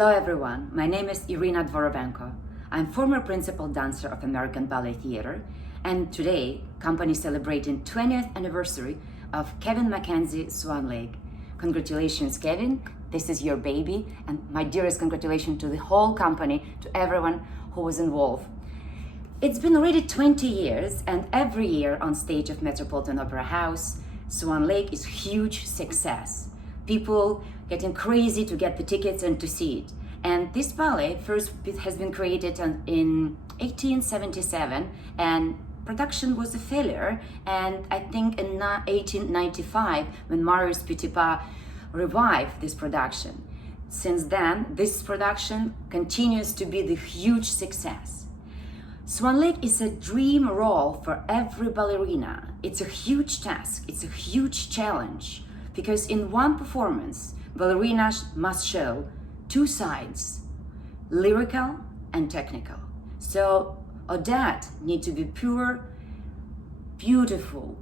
Hello everyone, my name is Irina Dvorovenko. I'm former principal dancer of American Ballet Theater, and today company is celebrating 20th anniversary of Kevin Mackenzie's Swan Lake. Congratulations, Kevin, this is your baby, and my dearest congratulations to the whole company, to everyone who was involved. It's been already 20 years, and every year on stage of Metropolitan Opera House, Swan Lake is huge success. People getting crazy to get the tickets and to see it. And this ballet first has been created in 1877, and production was a failure. And I think in 1895, when Marius Petipa revived this production. Since then, this production continues to be the huge success. Swan Lake is a dream role for every ballerina. It's a huge task, it's a huge challenge, because in one performance, ballerinas must show two sides, lyrical and technical. So Odette needs to be pure, beautiful,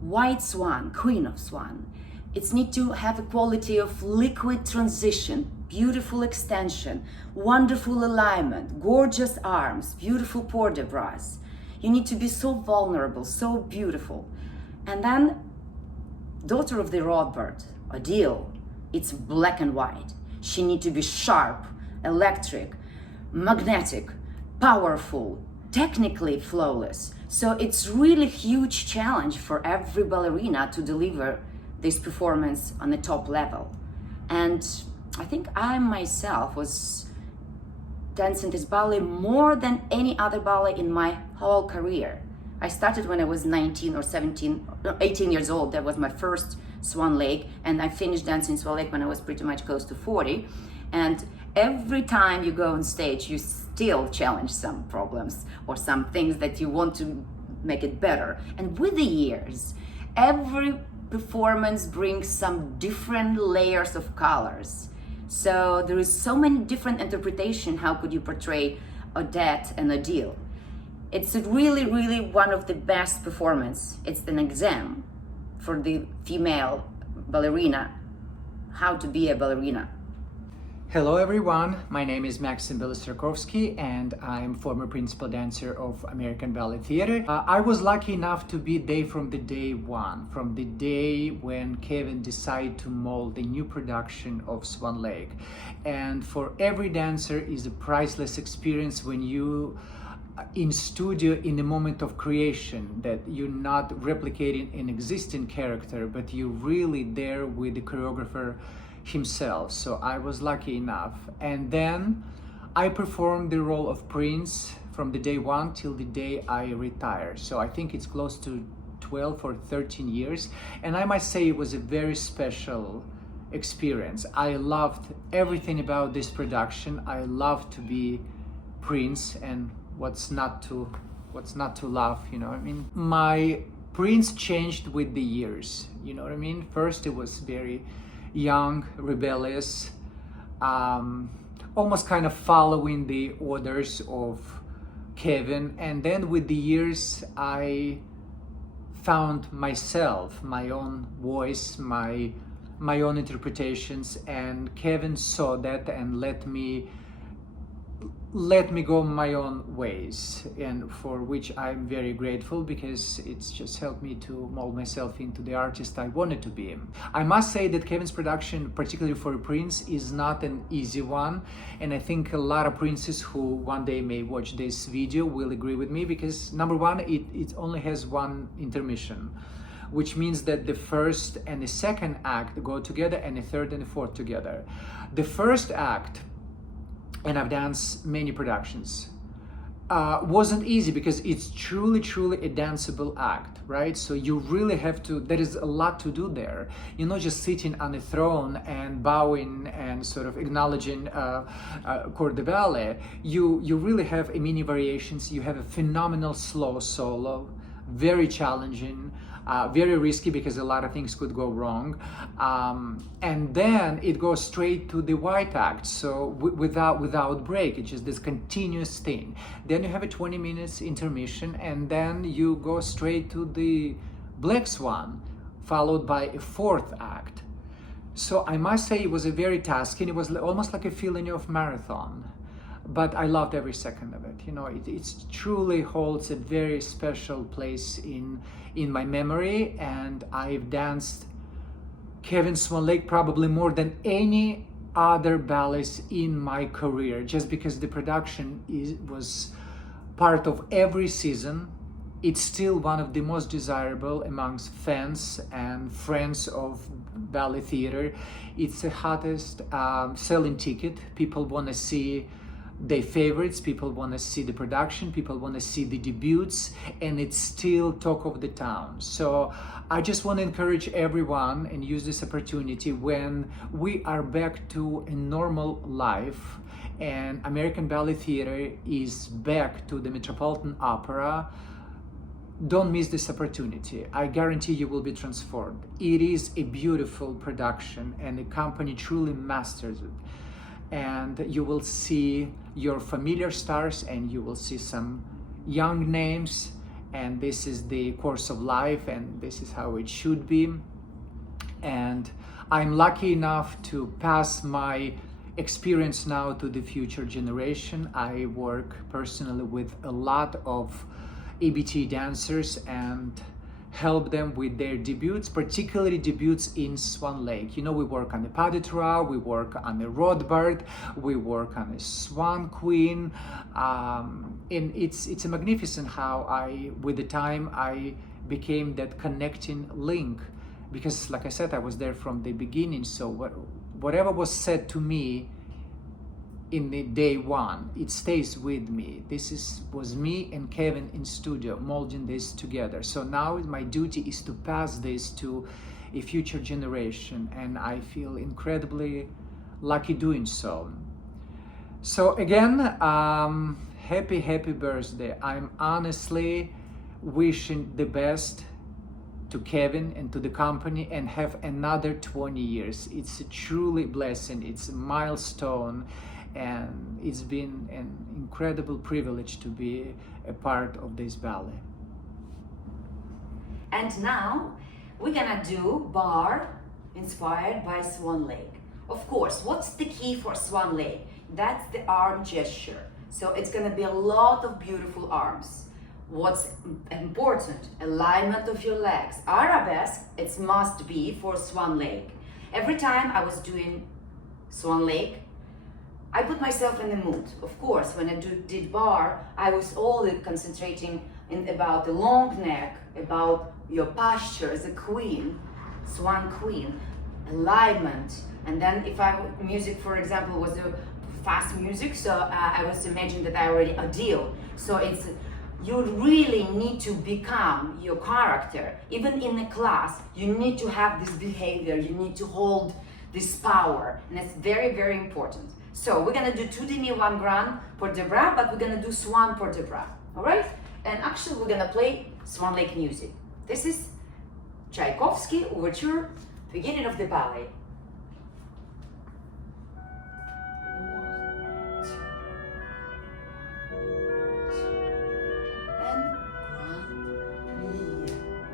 white swan, queen of swan. It needs to have a quality of liquid transition, beautiful extension, wonderful alignment, gorgeous arms, beautiful port de bras. You need to be so vulnerable, so beautiful. And then, daughter of the Rothbard, Odile, it's black and white. She needs to be sharp, electric, magnetic, powerful, technically flawless. So it's really huge challenge for every ballerina to deliver this performance on the top level. And I think I myself was dancing this ballet more than any other ballet in my whole career. I started when I was 19 or 18 years old. That was my first Swan Lake, and I finished dancing Swan Lake when I was pretty much close to 40. And every time you go on stage, you still challenge some problems or some things that you want to make it better. And with the years, every performance brings some different layers of colors. So there is so many different interpretations. How could you portray Odette and Odile? It's really, really one of the best performance. It's an exam for the female ballerina, how to be a ballerina. Hello everyone, my name is Maxim Beloserkovsky and I'm former principal dancer of American Ballet Theater. I was lucky enough to be there from the day one, from the day when Kevin decided to mold the new production of Swan Lake. And for every dancer is a priceless experience when you in studio in the moment of creation, that you're not replicating an existing character, but you're really there with the choreographer himself. So I was lucky enough. And then I performed the role of Prince from the day one till the day I retired. So I think it's close to 12 or 13 years. And I must say it was a very special experience. I loved everything about this production. I loved to be Prince, and what's not to love, you know what I mean? My Prince changed with the years, you know what I mean? First it was very young, rebellious, almost kind of following the orders of Kevin, and then with the years I found myself, my own voice, my own interpretations, and Kevin saw that and let me go my own ways, and for which I'm very grateful, because it's just helped me to mold myself into the artist I wanted to be. I must say that Kevin's production, particularly for Prince, is not an easy one, and I think a lot of princes who one day may watch this video will agree with me, because number one, it only has one intermission, which means that the first and the second act go together and the third and the fourth together. The first act, and I've danced many productions, wasn't easy because it's truly a danceable act, right? So you really have to, there is a lot to do there. You're not just sitting on a throne and bowing and sort of acknowledging corps de ballet. You really have a mini variations. You have a phenomenal slow solo, very challenging, very risky because a lot of things could go wrong, and then it goes straight to the white act, so without break. It's just this continuous thing. Then you have a 20 minutes intermission, and then you go straight to the Black Swan, followed by a fourth act. So I must say it was a very tasking, it was almost like a feeling of marathon, but I loved every second of it. You know, it truly holds a very special place in my memory, and I've danced Kevin Swan Lake probably more than any other ballets in my career, just because the production was part of every season. It's still one of the most desirable amongst fans and friends of ballet theater. It's the hottest selling ticket. People want to see their favorites, people want to see the production, people want to see the debuts, and it's still talk of the town. So I just want to encourage everyone and use this opportunity when we are back to a normal life and American Ballet Theater is back to the Metropolitan Opera. Don't miss this opportunity. I guarantee you will be transformed. It is a beautiful production and the company truly masters it. And you will see your familiar stars and you will see some young names, and this is the course of life and this is how it should be. And I'm lucky enough to pass my experience now to the future generation. I work personally with a lot of ABT dancers and help them with their debuts, particularly debuts in Swan Lake. You know, we work on the pas de trois, we work on the Rothbard, we work on a Swan Queen, and it's a magnificent how with the time I became that connecting link, because like I said, I was there from the beginning. So whatever was said to me in the day one, it stays with me. Was me and Kevin in studio molding this together. So now my duty is to pass this to a future generation, and I feel incredibly lucky doing so. So again, happy birthday. I'm honestly wishing the best to Kevin and to the company, and have another 20 years. It's a truly blessing, it's a milestone, and it's been an incredible privilege to be a part of this ballet. And now we're gonna do barre inspired by Swan Lake. Of course, what's the key for Swan Lake? That's the arm gesture. So it's gonna be a lot of beautiful arms. What's important? Alignment of your legs. Arabesque, it must be for Swan Lake. Every time I was doing Swan Lake, I put myself in the mood. Of course, when I did barre, I was only concentrating about the long neck, about your posture as a queen, Swan Queen, alignment. And then if music, for example, was a fast music, so I was imagining that I already a deal. So you really need to become your character. Even in a class, you need to have this behavior, you need to hold this power, and it's very, very important. So we're gonna do 2 demi, 1 grand pour de bras, but we're gonna do swan pour de bras, all right? And actually we're gonna play Swan Lake music. This is Tchaikovsky Overture, beginning of the ballet.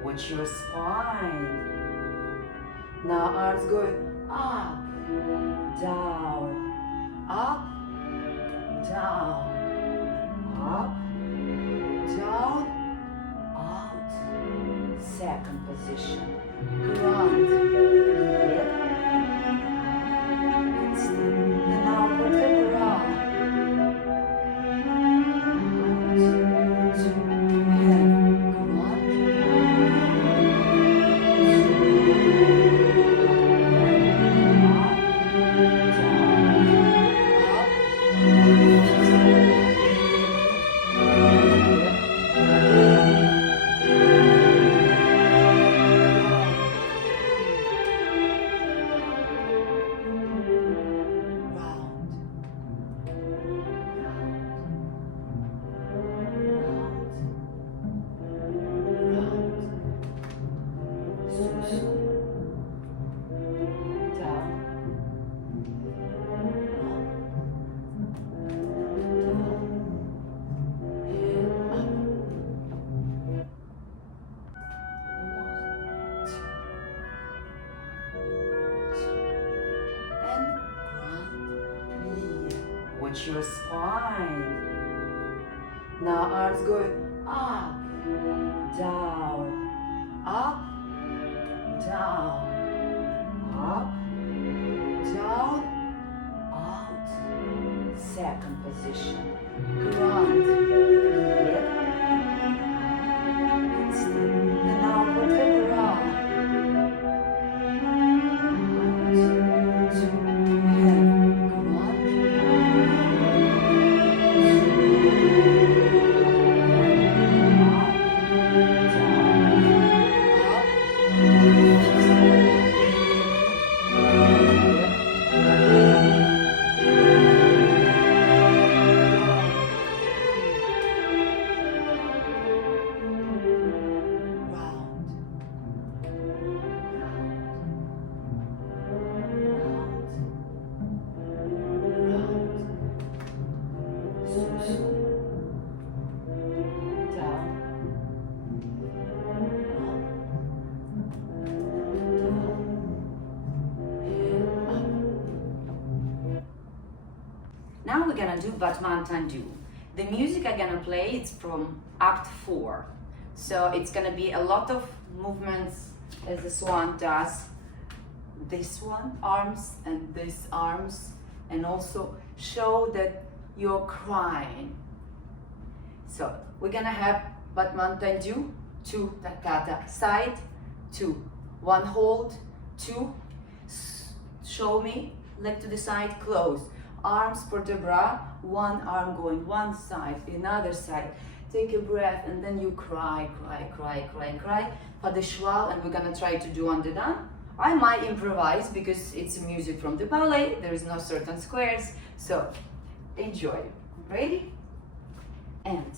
Watch your spine. Now arms going up, down, up, down, up, down, out. Second position. Grand. And now put the bra. Out, two, stretch your spine. Now arms going up, down, up, down, up, down, out. Second position. Ground. Hip. And now vertebra. Now we're gonna do battement tendu. The music I'm gonna play, it's from Act 4. So it's gonna be a lot of movements as the swan does. This one, arms and this arms, and also show that you're crying. So we're gonna have battement tendu, 2 takata, side, 2, 1 hold, 2, show me, leg to the side, close. Arms vertebra, one arm going one side, another side. Take a breath and then you cry, cry, cry, cry, cry. Padeshwal, and we're gonna try to do underdone. I might improvise because it's music from the ballet. There is no certain squares, so enjoy. Ready? And.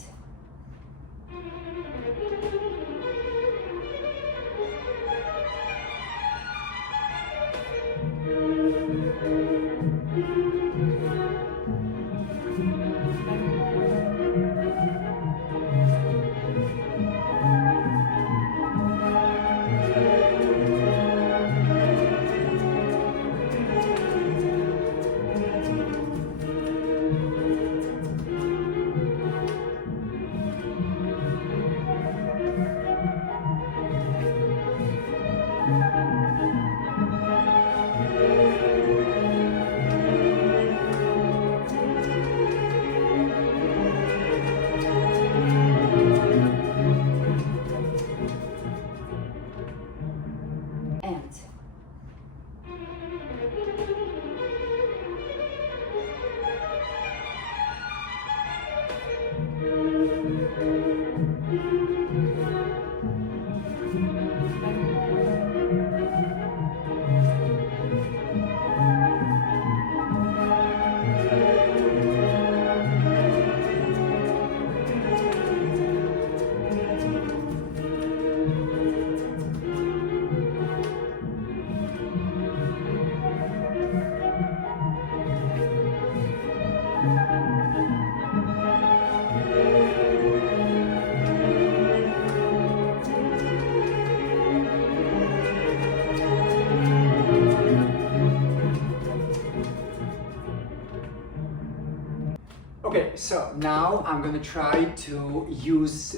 Okay, so now I'm gonna try to use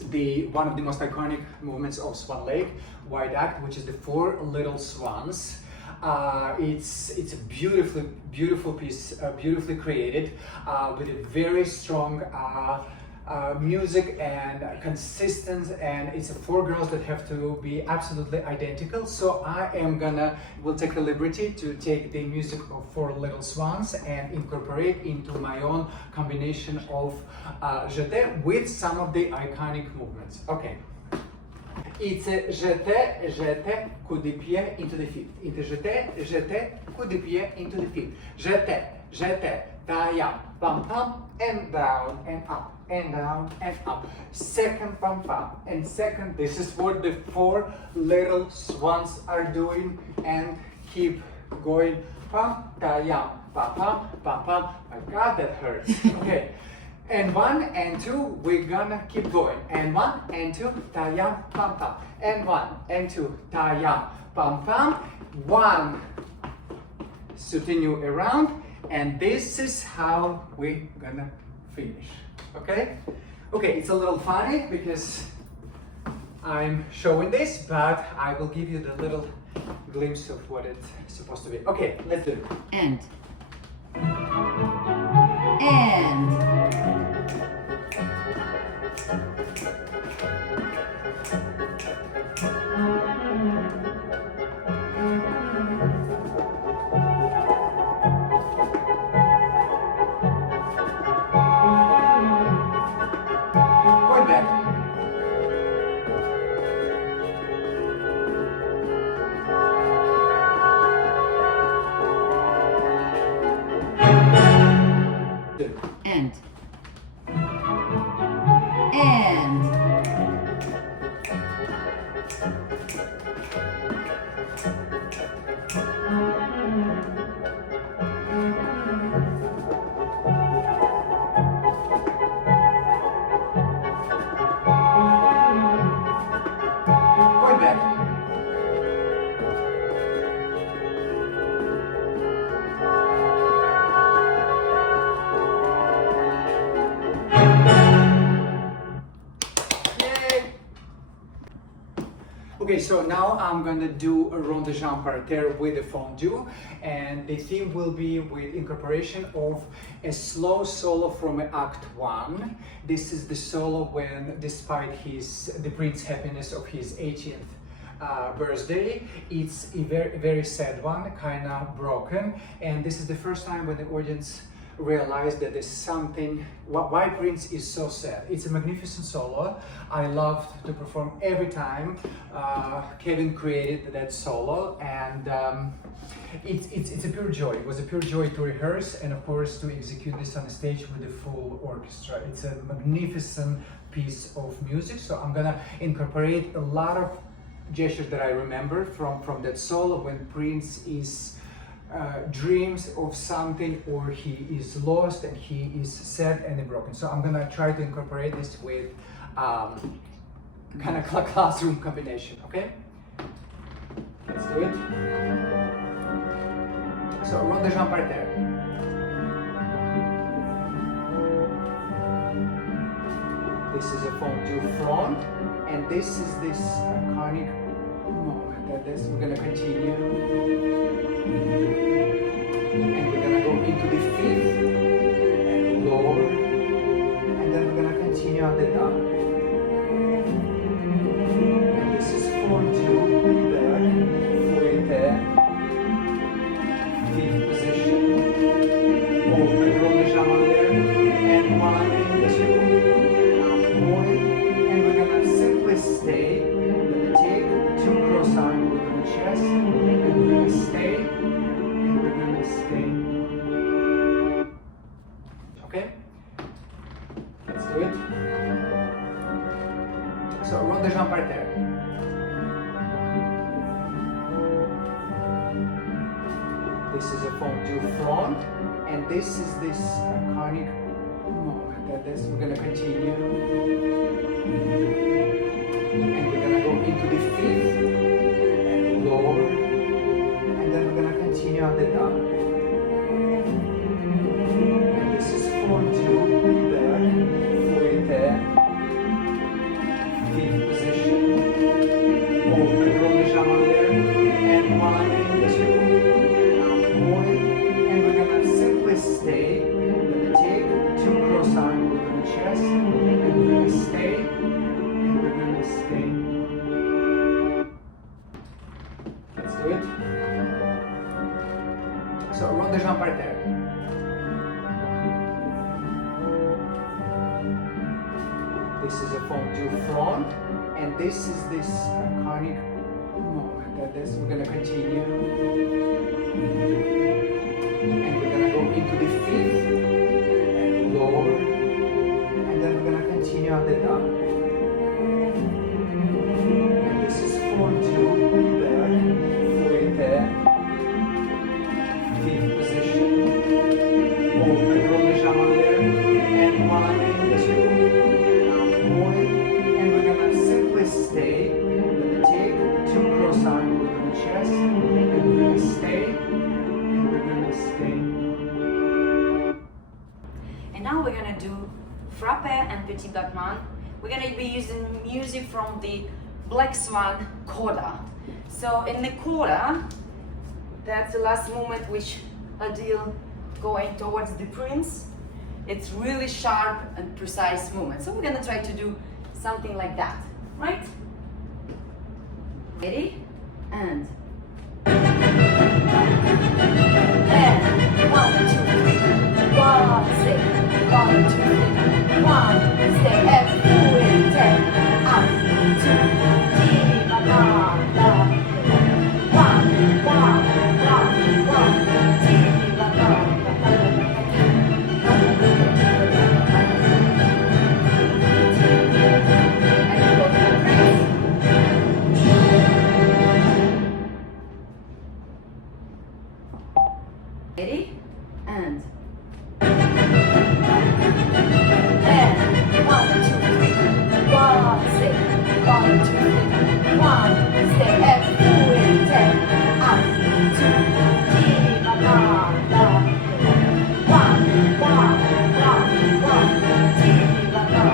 one of the most iconic movements of Swan Lake, Wide Act, which is the 4 little swans. It's a beautiful piece, beautifully created, with a very strong music and consistent, and it's 4 girls that have to be absolutely identical. So will take the liberty to take the music of 4 little swans and incorporate into my own combination of jeté with some of the iconic movements. Okay. It's a jeté, jeté, coup de pied into the feet. Into jeté, jeté, coup de pied into the feet. Jeté, jeté, ta-ya, pam pam, and down and up, and down and up. Second pam pam, and second. This is what the 4 little swans are doing, and keep going. Pam, ta-ya, pam pam, pam pam. My God, that hurts. Okay. And 1 and 2, we're gonna keep going. And 1 and 2, ta-yam, pam pam. And 1 and 2, ta-yam, pam pam. 1, continue around. And this is how we're gonna finish, okay? Okay, it's a little funny because I'm showing this, but I will give you the little glimpse of what it's supposed to be. Okay, let's do it. And. Going back. And. Going back. Yay! Okay, so now I'm gonna do a rond de jambe parterre with a fondue, and the theme will be with incorporation of a slow solo from Act 1. This is the solo when, despite the prince's happiness of his 18th birthday, it's a very sad one, kind of broken, and this is the first time when the audience realized that there's something, why Prince is so sad. It's a magnificent solo. I loved to perform every time. Kevin created that solo, and it's a pure joy. It was a pure joy to rehearse and of course to execute this on the stage with the full orchestra. It's a magnificent piece of music, so I'm gonna incorporate a lot of gestures that I remember from that solo when Prince is dreams of something, or he is lost and he is sad and broken. So I'm gonna try to incorporate this with kind of classroom combination, okay? Let's do it. So rond de jambe parterre. This is a fondue front, and this is this iconic moment that we're gonna continue. And we're gonna go into the fifth and lower, and then we're gonna continue on the down. And this is fondue, back, fouetté, fifth position. Open rond de jambe there, and 1 and 2. Point, and we're gonna simply stay. We're gonna take 2 cross arms within the chest, and we're gonna stay. Okay? Let's do it. So, rond de jambe parterre. This is a fondue front, and this is this iconic moment that we're gonna continue. And we're gonna go into the fifth and lower, and then we're gonna continue on the down. And this is fondue, back, fouetté, fifth position. Open rond de jambe there, and 1 and 2. Point, and we're gonna simply stay. We're gonna take 2 cross arms within the chest, and we're gonna stay, and we're gonna stay. Let's do it. So, rond de jambe parterre. This is a fondue front, and this is this iconic moment that we're gonna continue. And we're gonna go into the fifth and lower, and then we're gonna continue on the down. And this is fondue, back, fouetté, fifth position. Open rond de jambe there, and 1 and 2. Point, and we're gonna simply stay. We're gonna take 2 cross arms within the chest, and we're gonna stay, and we're gonna stay. now we're gonna do frappe and petit battement. We're gonna be using music from the Black Swan coda. So in the coda, that's the last movement which Adil going towards the prince. It's really sharp and precise movement. So we're gonna try to do something like that, right? Ready? And 1, 2, 3. 1, stay. 1, 2, 3. 1, stay. And full in turn. Up, 2, 3, ba, ba, ba. 1, 1, 1, 3, ba, ba, ba, Ready? And 1, 2, 3. 1, stay. 1, 2, 3. 1, stay. And full in turn. Up, 2, 3, ba, ba, ba. 1, 1, 3, ba, ba,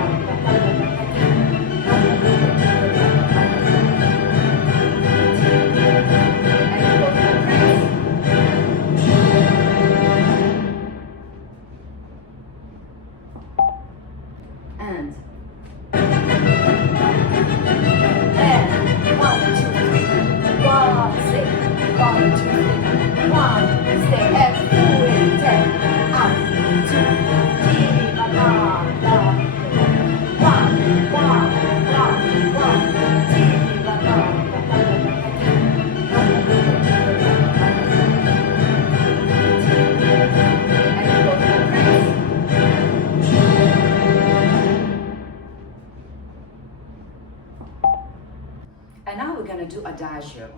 and 1, 2, 3. 1, stay. 1, 2, 3. 1, stay. And full in turn. Up, 2, 3, ba, ba, ba. 1, 1, 3, ba, ba, ba. And now we're gonna do adagio.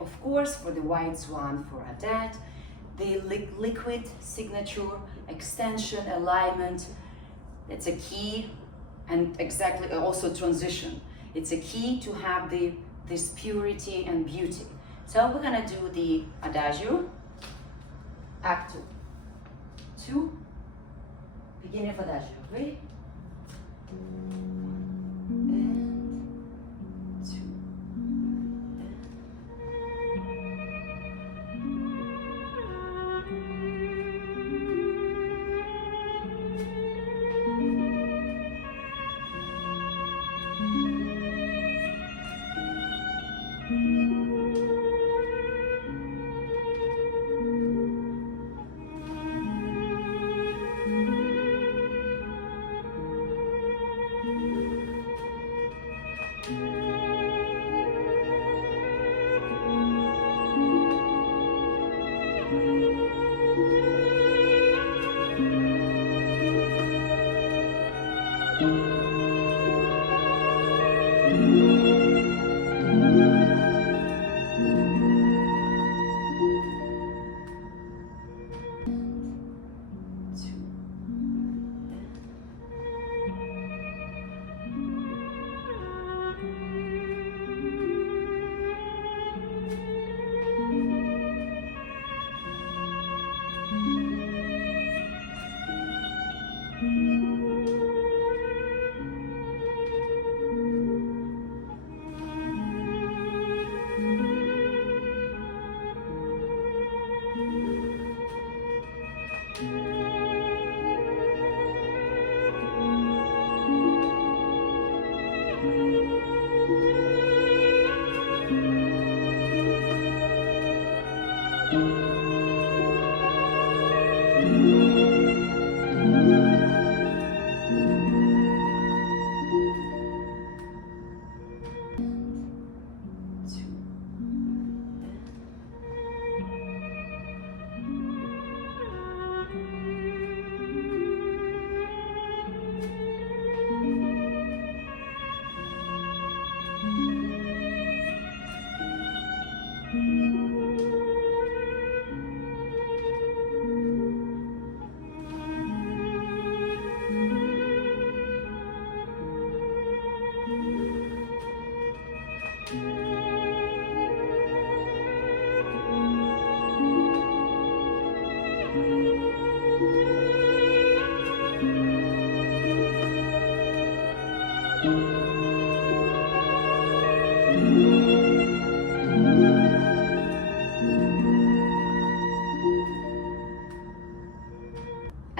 Of course, for the white swan, for that, the liquid signature, extension, alignment, it's a key, and exactly also transition. It's a key to have this purity and beauty. So we're gonna do the adagio, act 2, beginning of adagio. Ready?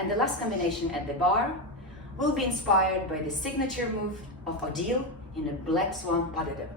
And the last combination at the barre will be inspired by the signature move of Odile in a Black Swan pas de deux.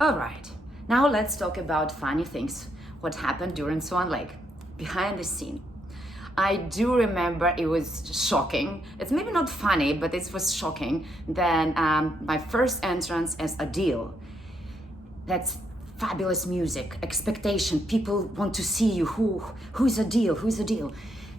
All right, now let's talk about funny things, what happened during Swan Lake, behind the scene. I do remember it was shocking. It's maybe not funny, but it was shocking. Then my first entrance as Odile. That's fabulous music, expectation. People want to see you. Who's Odile? Who's Odile?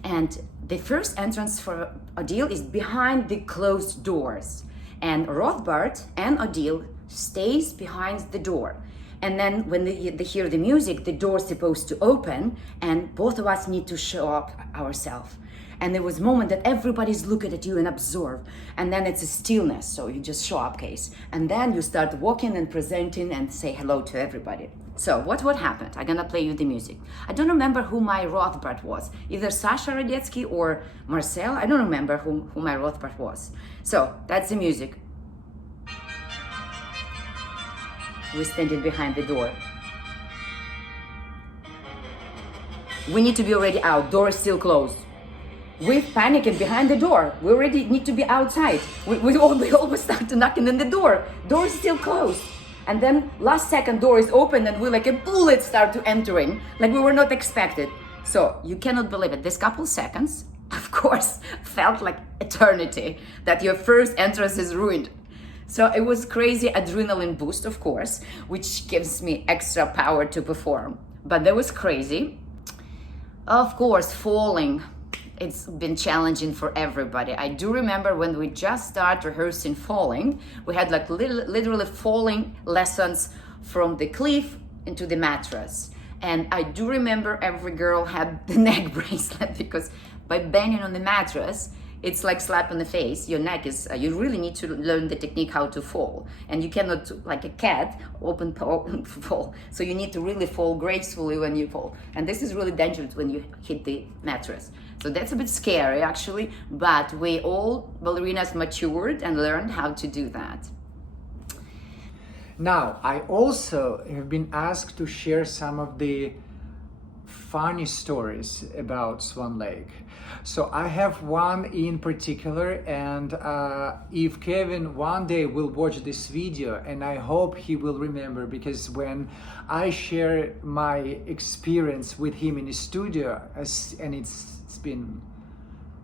And the first entrance for Odile is behind the closed doors. And Rothbard and Odile stays behind the door. And then when they hear the music, the door's supposed to open and both of us need to show up ourselves. And there was a moment that everybody's looking at you and absorb. And then it's a stillness, so you just show up case. And then you start walking and presenting and say hello to everybody. So what happened? I'm gonna play you the music. I don't remember who my Rothbard was. Either Sasha Radetsky or Marcel. I don't remember who my Rothbard was. So that's the music. we're standing behind the door. We need to be already out, door is still closed. We're panicking behind the door. We already need to be outside. We always start to knocking on the door. Door is still closed. And then last second door is open and we like a bullet start to entering, like we were not expected. So you cannot believe it. This couple seconds, of course, felt like eternity, that your first entrance is ruined. So it was crazy adrenaline boost, of course, which gives me extra power to perform. But that was crazy. Of course, falling. It's been challenging for everybody. I do remember when we just started rehearsing falling, we had like literally falling lessons from the cliff into the mattress. And I do remember every girl had the neck bracelet because by banging on the mattress, it's like slap in the face. Your neck is, you really need to learn the technique how to fall. And you cannot, like a cat, open fall. So you need to really fall gracefully when you fall. And this is really dangerous when you hit the mattress. So that's a bit scary actually, but we all ballerinas matured and learned how to do that. Now, I also have been asked to share some of the funny stories about Swan Lake. So I have one in particular, and if Kevin one day will watch this video, and I hope he will remember, because when I share my experience with him in the studio, and it's been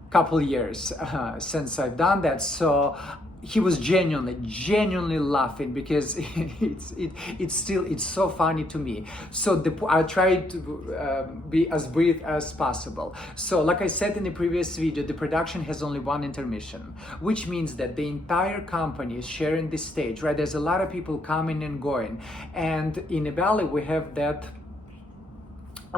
a couple years since I've done that, so he was genuinely laughing because it's so funny to me. So I tried to be as brief as possible. So like I said in the previous video, the production has only one intermission, which means that the entire company is sharing the stage, right? There's a lot of people coming and going, and in a ballet we have that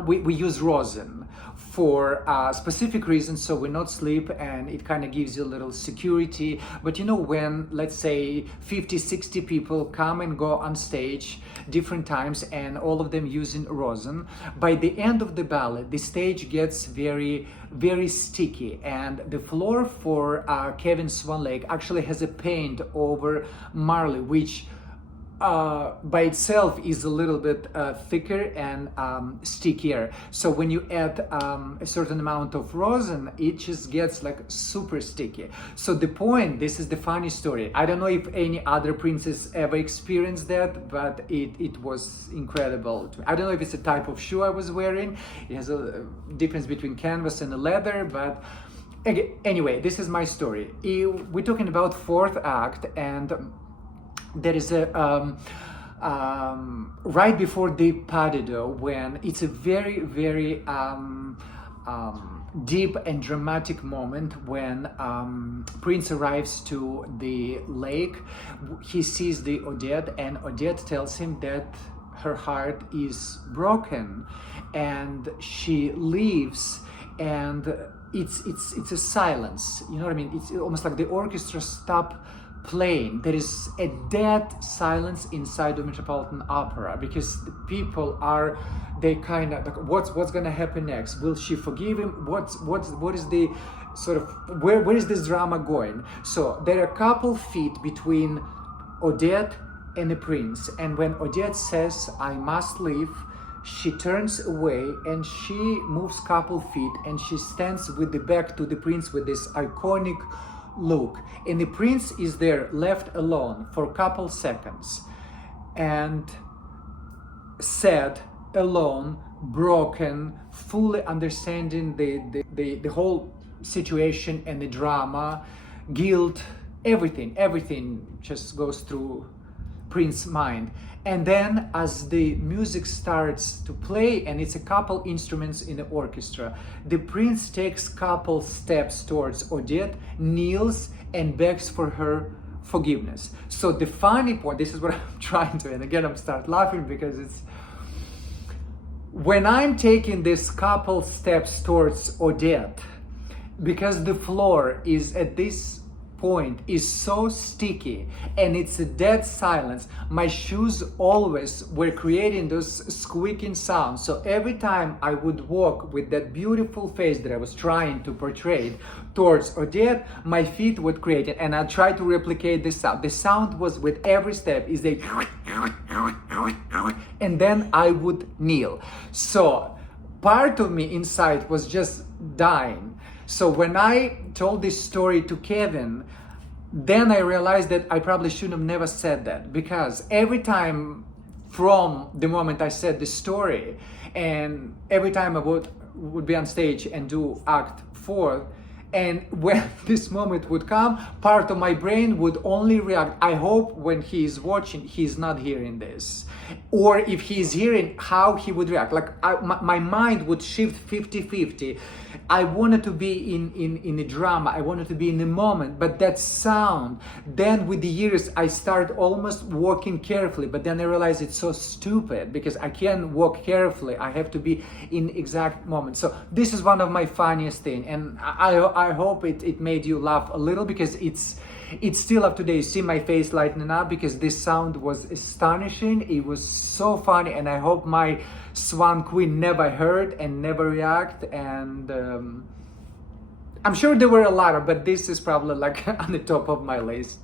we use rosin for specific reasons, so we not sleep, and it kind of gives you a little security. But you know, when let's say 50-60 people come and go on stage different times and all of them using rosin, by the end of the ballet the stage gets very sticky, and the floor for Kevin's Swan Lake actually has a paint over marley, which by itself is a little bit thicker and stickier. So when you add a certain amount of rosin, it just gets like super sticky. So the point, this is the funny story. I don't know if any other princess ever experienced that, but it was incredible. I don't know if it's a type of shoe I was wearing. It has a difference between canvas and leather, but anyway, this is my story. We're talking about fourth act, and there is a right before the pas de deux, when it's a very deep and dramatic moment when Prince arrives to the lake. He sees the Odette, and Odette tells him that her heart is broken, and she leaves, and it's a silence. You know what I mean? It's almost like the orchestra stop playing. There is a dead silence inside the Metropolitan Opera, because the people are, they kind of like, what's gonna happen next? Will she forgive him? What is the sort of, where is this drama going? So there are a couple feet between Odette and the prince, and when Odette says I must leave, she turns away and she moves couple feet and she stands with the back to the prince with this iconic look, and the prince is there left alone for a couple seconds, and sad, alone, broken, fully understanding the whole situation and the drama, guilt, everything just goes through Prince's mind. And then as the music starts to play, and it's a couple instruments in the orchestra, the prince takes couple steps towards Odette, kneels and begs for her forgiveness. So the funny point, this is what I'm trying to, and again I'm start laughing because it's, when I'm taking this couple steps towards Odette, because the floor is at this point is so sticky and it's a dead silence. My shoes always were creating those squeaking sounds. So every time I would walk with that beautiful face that I was trying to portray towards Odette, my feet would create it, and I tried to replicate this sound. The sound was with every step is a and then I would kneel. So part of me inside was just dying. So when I told this story to Kevin, then I realized that I probably should have never said that, because every time from the moment I said the story and every time I would be on stage and do act 4, and when this moment would come, part of my brain would only react, I hope when he is watching, he's not hearing this. Or if he's hearing, how he would react. Like my mind would shift 50-50. I wanted to be in a drama, I wanted to be in the moment, but that sound, then with the years I started almost walking carefully, but then I realized it's so stupid because I can't walk carefully, I have to be in exact moment. So this is one of my funniest thing, and I hope it made you laugh a little, because it's still up today. You see my face lighting up because this sound was astonishing. It was so funny, and I hope my Swan Queen never heard and never react. And I'm sure there were a lot of, but this is probably like on the top of my list.